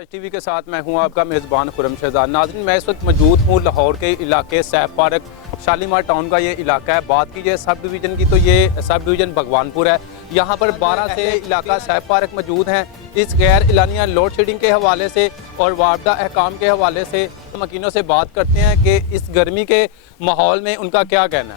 सच TV के साथ मैं हूं आपका मेज़बान खुरम शहजाद। नाज़रीन, मैं इस वक्त मौजूद हूं लाहौर के इलाके सैफ पार्क शालीमार टाउन का ये इलाका है। बात की जाए सब डिवीज़न की तो ये सब डिवीज़न भगवानपुर है। यहाँ पर 12 से इलाका सैफ पार्क मौजूद हैं। इस गैर एलानिया लोड शेडिंग के हवाले से और वापदा अहकाम के हवाले से मकीनों से बात करते हैं कि इस गर्मी के माहौल में उनका क्या कहना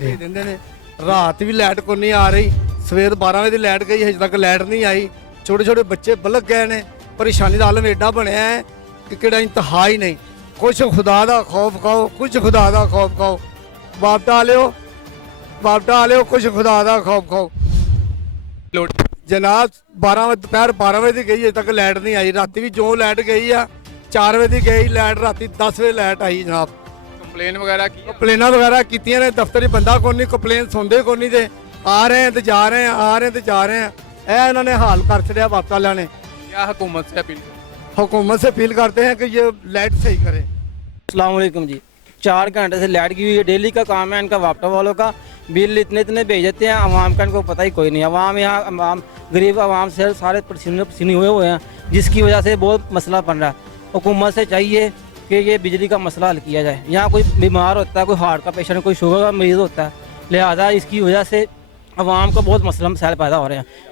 है। रात भी लाइट को नहीं आ रही, सवेर 12 बजे लाइट गई, अजे तक लाइट नहीं आई। छोटे छोटे बच्चे बलग गए ने, परेशानी का आलम एडा बनया है कि केड़ा इंतहा ही नहीं। कुछ खुदा का खौफ खाओ, कुछ खुदा का खौफ खाओ, वापदा आलियो कुछ खुदा का खौफ खाओ। जनाब 12 बजे दोपहर 12 बजे गई, अजे तक लाइट नहीं आई। रात भी जो लाइट गई आ 4 बजे गई लाइट, रात 10 बजे लाइट आई। जनाब कंप्लेन वगैरह की, कंप्लेना वगैरह की ने, दफ्तर बंदा को नहीं, कंप्लेन सुनते को नहीं दे। आ रहे हैं तो जा रहे हैं, आ रहे हैं तो जा रहे हैं। यह इन्होंने हाल कर छड़िया वापस वाले ने। क्या हुकूमत से अपील हुकूमत से अपील करते हैं कि ये लाइट सही करे। अस्सलाम वालेकुम जी। 4 घंटे से लाइट की हुई है, डेली का काम है इनका। वापटा वालों का बिल इतने भेज देते हैं, आवाम का इनको पता ही कोई नहीं। आवाम यहाँ आवाम गरीब आवाम से सारे पसीने हुए हैं, जिसकी वजह से बहुत मसला बन रहा है। हुकूमत से चाहिए कि ये बिजली का मसला हल किया जाए। यहाँ कोई बीमार होता है, कोई हार्ट का पेशेंट, कोई शुगर का मरीज़ होता है, लिहाजा इसकी वजह से आवाम को बहुत मसला मसाइल पैदा हो रहे हैं।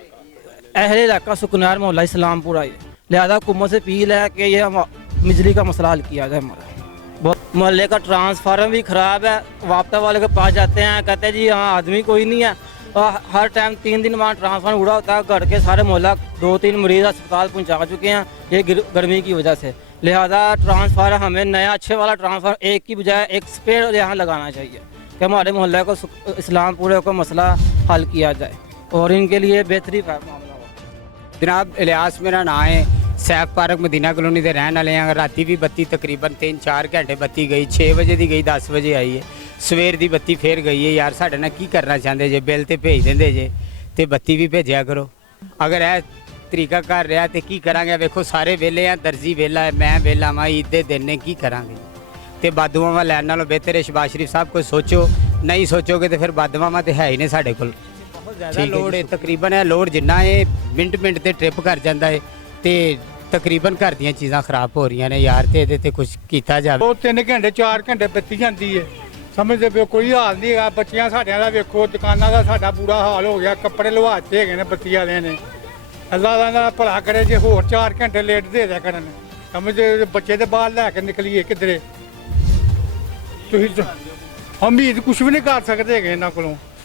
अहले इलाका सुकनार मोहल्ला इस्लामपुरा है, लिहाजा हुकूमत से अपील है कि ये बिजली का मसला हल किया जाए। हमारा बहुत मोहल्ले का ट्रांसफार्मर भी ख़राब है। वापता वाले के पास जाते हैं, कहते हैं जी यहाँ आदमी कोई नहीं है। और हर टाइम 3 दिन बाद ट्रांसफार्मर उड़ा होता है। घर के सारे मोहल्ला 2-3 मरीज़ अस्पताल पहुँचा चुके हैं ये गर्मी की वजह से। लिहाजा ट्रांसफार्मर हमें नया अच्छे वाला ट्रांसफार्मर एक की बजाय एक स्पेयर यहाँ लगाना चाहिए कि हमारे मोहल्ले को इस्लामपुरे को मसला हल किया जाए और इनके लिए बेहतरी मामला हो। जनाब इलियास मेरा नाम है, सैफ पार्क मदीना कलोनी के रहने वाले हैं। राती भी बत्ती तकरीबन 3-4 घंटे बत्ती गई, 6 बजे की गई, 10 बजे आई है। सवेर की बत्ती फिर गई है। यार साढ़े नाल की करना चाहते जे, बिल तो भेज देंगे जे तो बत्ती भी भेजा करो। अगर यह तरीका कर रहा तो की करांगे। वेखो सारे वेले हैं, दर्जी वेला है, मैं वेला वा, ईद के दिन ने की करांगे। तो बादुआवां लैन नालों बेहतर है शहबाज शरीफ साहब को सोचो। नहीं सोचोगे तो फिर बादुआवां तो है ही नहीं साढ़े कोल। बहुत ज़्यादा लोड है, तकरीबन है लोड जिन्ना है मिनट ते ट्रिप कर जाता है तो तकरीबन घर दी चीज़ां खराब हो रही ने। यार तो ये कुछ किया जाए। 2-3 घंटे 4 घंटे बत्ती जाती है, समझते पे कोई हाल नहीं है। बच्चियां साढ़ियां दा वेखो, दुकानां दा साडा बुरा हाल हो गया। कपड़े लुहाते है ने बत्ती वाले ने। अल्लाह दा भला करे जे होर 4 घंटे लेट दे दिया करन। समझते बच्चे तो बाहर लैके निकलीए किधरे। तुसीं उम्मीद कुछ भी नहीं कर सकते है इन्हों को।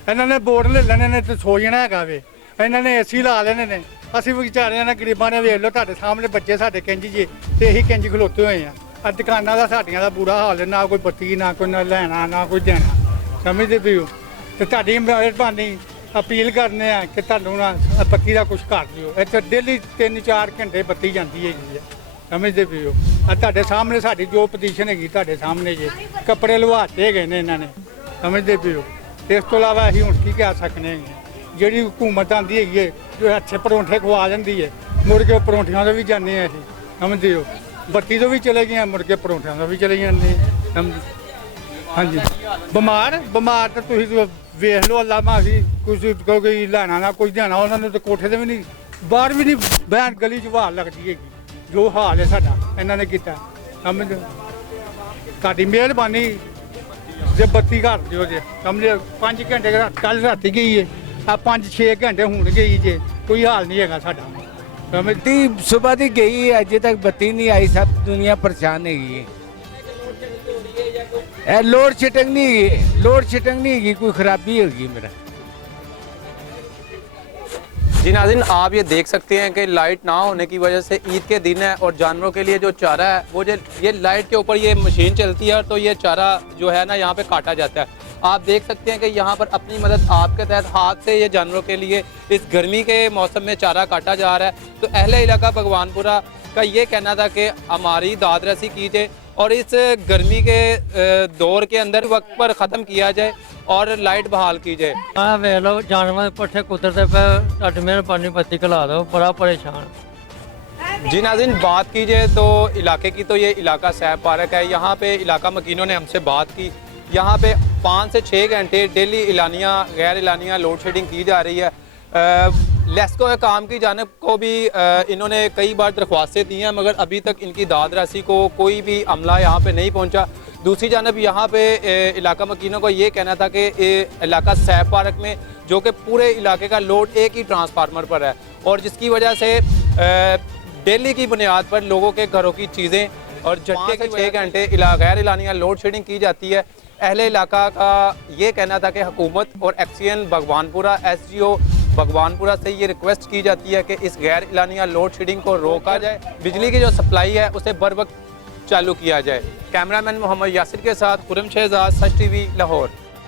इन्होंने बोर्ड ले लेने ने तो सो जाना है वे। इन्होंने AC ला लेने ने। असीं बेचारे ने गरीबां ने वेख लो, तुहाडे सामने बच्चे साडे किंज जी ते यही किंज खलोते हुए हैं। दुकानां दा साडियां दा बुरा हाल है, ना कोई बत्ती, ना कोई लैना, ना कोई देना। समझते पे हो तो तुहाडी मेहरबानी अपील करने हैं कि तुहानूं ना बत्ती का कुछ कर दिओ। इत्थे डेली 3-4 घंटे बत्ती जाती है। समझते पे हो तुहाडे सामने साडी जो पोजीशन हैगी तुहाडे सामने जे कपड़े लुहाते गए ने इन्होंने। समझते पे हो इस तो इलावा असीं हुण की कह सकने हैं। ਜਿਹੜੀ हुकूमत आती है जो अच्छे परौंठे खवा देंदी है, मुड़ के परौंठियां तो भी जाने असीं। समझते हो बत्ती तो भी चले गए, मुड़ के परौंठियां तो भी चले जाते। हाँ जी बमार तो तुसीं वेख लो। अल्लाह माफी कुछ कोई लैना ना कुछ देना, उन्होंने तो कोठे से भी नहीं, बाहर भी नहीं बहन गली च बहाल लगती है। जो हाल है साडा इन्होंने किया। समझ तुहाडी मेहरबानी जे बत्ती कर दिओ जे। समझे 5 घंटे कल राती गई है, 5-6 घंटे हूँ गई जे। कोई हाल नहीं है साडा। बत्ती सुबह की गई है, अजे तक बत्ती नहीं आई। सब दुनिया परेशान है। लोड शेडिंग नहीं है, कोई खराबी होगी मेरा। जी नाज़रीन, आप ये देख सकते हैं कि लाइट ना होने की वजह से ईद के दिन है और जानवरों के लिए जो चारा है वो जो ये लाइट के ऊपर ये मशीन चलती है तो ये चारा जो है ना यहाँ पे काटा जाता है। आप देख सकते हैं कि यहाँ पर अपनी मदद आपके तहत हाथ से ये जानवरों के लिए इस गर्मी के मौसम में चारा काटा जा रहा है। तो अहले इलाका भगवानपुरा का ये कहना था कि हमारी दाद रसी कीजिए और इस गर्मी के दौर के अंदर वक्त पर ख़त्म किया जाए और लाइट बहाल की जाए। हाँ वे लो जानवर पट्ठे कुतरते पे, तुहाडी मेहरबानी बत्ती खला दो, बड़ा परेशान। जी नाज़रीन, बात की जाए तो इलाके की तो ये इलाका सैफ पार्क है। यहाँ पे इलाका मकीनों ने हमसे बात की। यहाँ पे 5 से 6 घंटे डेली एलानिया गैर एलानिया लोड शेडिंग की जा रही है। लेस्को के काम की जानब को भी इन्होंने कई बार दरख्वास्तें दी हैं, मगर अभी तक इनकी दाद रसी को कोई भी अमला यहाँ पे नहीं पहुँचा। दूसरी जानब यहाँ पे इलाका मकीनों को ये कहना था कि इलाका सैफ पार्क में जो कि पूरे इलाके का लोड एक ही ट्रांसफार्मर पर है, और जिसकी वजह से डेली की बुनियाद पर लोगों के घरों की चीज़ें और झटके के 6 घंटे गैर इलानिया लोड शेडिंग की जाती है। अहले इलाका का ये कहना था कि हुकूमत और एक्सीएन भगवानपुरा SGO भगवानपुरा से ये रिक्वेस्ट की जाती है कि इस गैर इलानिया लोड शेडिंग को रोका जाए, बिजली की जो सप्लाई है उसे बर वक्त चालू किया जाए। कैमरामैन मोहम्मद यासिर के साथ खुरम शहजाद, सच TV, लाहौर।